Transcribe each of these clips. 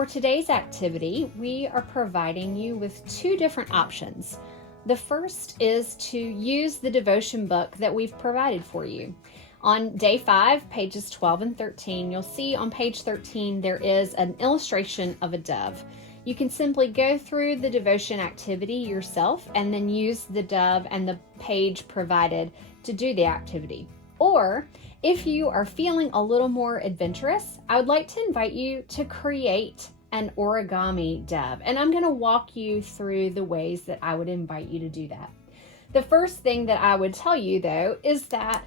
for today's activity, we are providing you with two different options. The first is to use the devotion book that we've provided for you. On day 5, pages 12 and 13, you'll see on page 13 there is an illustration of a dove. You can simply go through the devotion activity yourself and then use the dove and the page provided to do the activity. Or if you are feeling a little more adventurous, I would like to invite you to create an origami dove. And I'm going to walk you through the ways that I would invite you to do that. The first thing that I would tell you, though, is that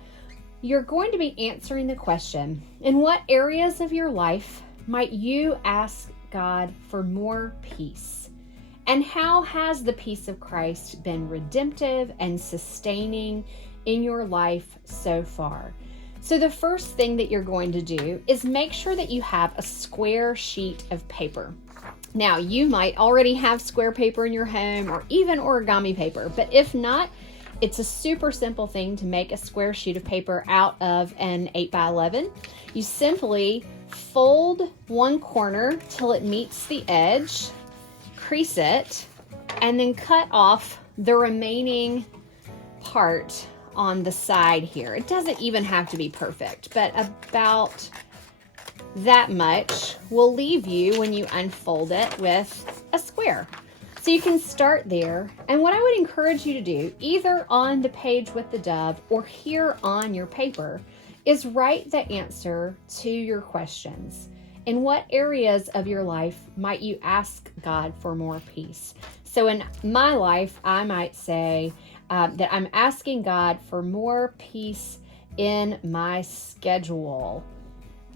you're going to be answering the question, in what areas of your life might you ask God for more peace? And how has the peace of Christ been redemptive and sustaining in your life so far? So the first thing that you're going to do is make sure that you have a square sheet of paper. Now, you might already have square paper in your home or even origami paper, but if not, it's a super simple thing to make a square sheet of paper out of an 8x11. You simply fold one corner till it meets the edge, crease it, and then cut off the remaining part on the side here. It doesn't even have to be perfect, but about that much will leave you when you unfold it with a square. So you can start there. And what I would encourage you to do, either on the page with the dove or here on your paper, is write the answer to your questions. In what areas of your life might you ask God for more peace? So in my life, I might say that I'm asking God for more peace in my schedule.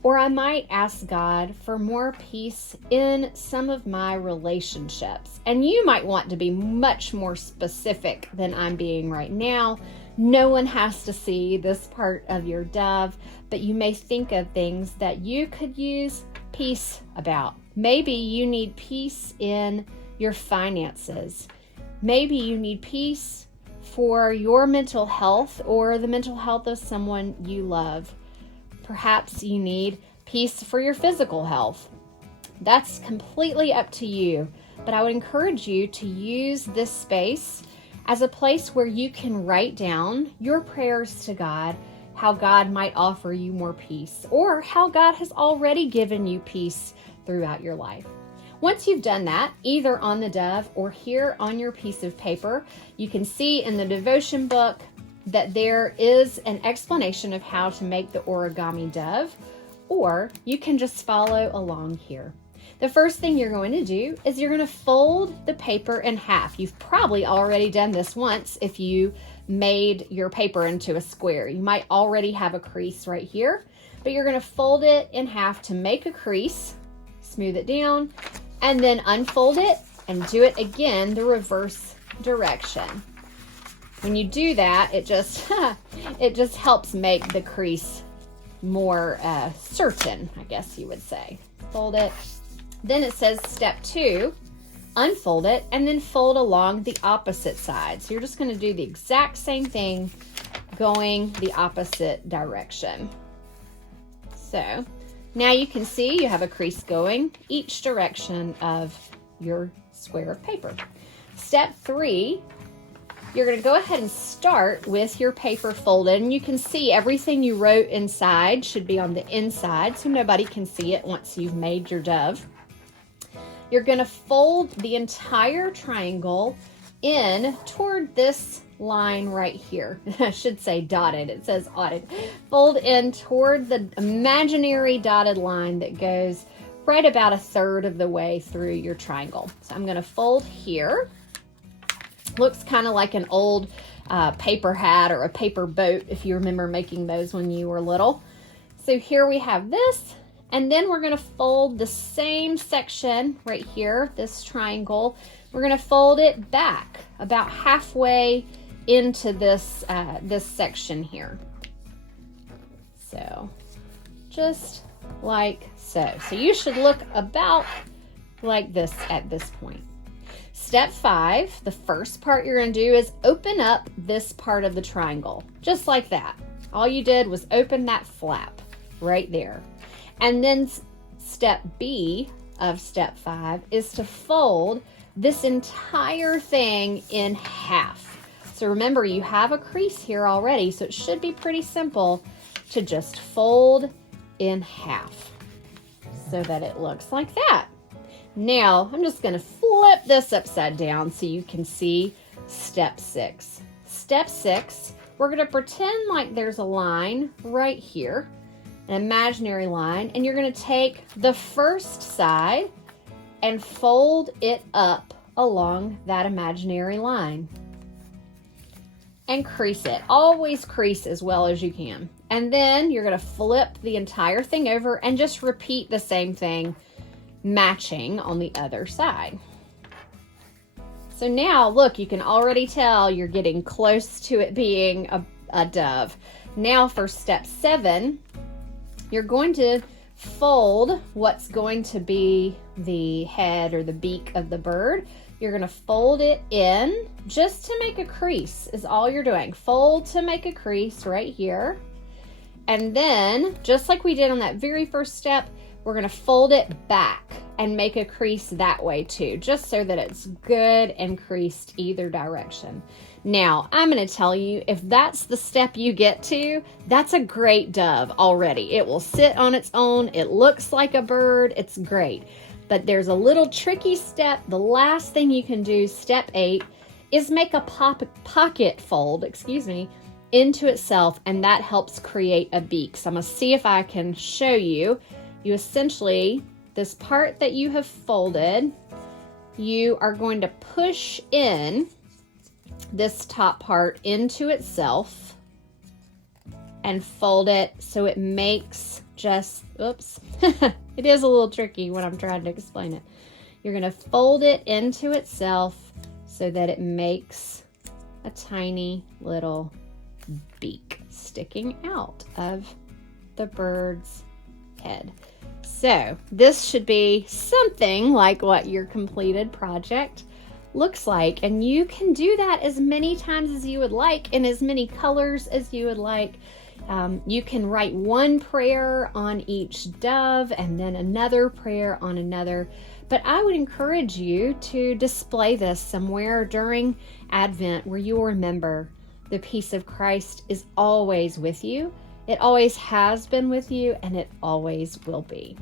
Or I might ask God for more peace in some of my relationships. And you might want to be much more specific than I'm being right now. No one has to see this part of your dove, but you may think of things that you could use peace about. Maybe you need peace in your finances. Maybe you need peace for your mental health or the mental health of someone you love. Perhaps you need peace for your physical health. That's completely up to you, but I would encourage you to use this space as a place where you can write down your prayers to God, how God might offer you more peace, or how God has already given you peace throughout your life. Once you've done that, either on the dove or here on your piece of paper, you can see in the devotion book that there is an explanation of how to make the origami dove, or you can just follow along here. The first thing you're going to do is you're going to fold the paper in half. You've probably already done this once if you made your paper into a square. You might already have a crease right here, but you're going to fold it in half to make a crease, smooth it down, and then unfold it and do it again the reverse direction. When you do that, it just helps make the crease more certain, I guess you would say. Fold it. Then it says step 2, unfold it, and then fold along the opposite side. So you're just going to do the exact same thing going the opposite direction. So now you can see you have a crease going each direction of your square of paper. Step 3, you're going to go ahead and start with your paper folded, and you can see everything you wrote inside should be on the inside so nobody can see it once you've made your dove. You're going to fold the entire triangle in toward this line right here. I should say dotted. It says dotted. Fold in toward the imaginary dotted line that goes right about 1/3 of the way through your triangle. So I'm going to fold here. Looks kind of like an old paper hat or a paper boat if you remember making those when you were little. So here we have this. And then we're going to fold the same section right here, this triangle. We're going to fold it back about halfway into this section here. So just like so. So you should look about like this at this point. Step 5, the first part you're going to do is open up this part of the triangle, just like that. All you did was open that flap right there. And then step B, of step 5 is to fold this entire thing in half. So remember, you have a crease here already, so it should be pretty simple to just fold in half so that it looks like that. Now, I'm just going to flip this upside down so you can see step 6. Step 6, we're going to pretend like there's a line right here, an imaginary line, and you're going to take the first side and fold it up along that imaginary line and crease it. Always crease as well as you can. And then you're going to flip the entire thing over and just repeat the same thing, matching on the other side. So now, look, you can already tell you're getting close to it being a dove. Now for step 7, you're going to fold what's going to be the head or the beak of the bird. You're going to fold it in just to make a crease is all you're doing. Fold to make a crease right here. And then, just like we did on that very first step, we're going to fold it back and make a crease that way too, just so that it's good and creased either direction. Now, I'm going to tell you, if that's the step you get to, that's a great dove already. It will sit on its own. It looks like a bird. It's great. But there's a little tricky step. The last thing you can do, step 8, is make a pocket fold, into itself, and that helps create a beak. So I'm going to see if I can show you. You essentially, this part that you have folded, you are going to push in this top part into itself and fold it so it makes just, oops, it is a little tricky when I'm trying to explain it. You're going to fold it into itself so that it makes a tiny little beak sticking out of the bird's head. So this should be something like what your completed project looks like, and you can do that as many times as you would like in as many colors as you would like. You can write one prayer on each dove and then another prayer on another, but I would encourage you to display this somewhere during Advent where you'll remember the peace of Christ is always with you. It always has been with you, and it always will be.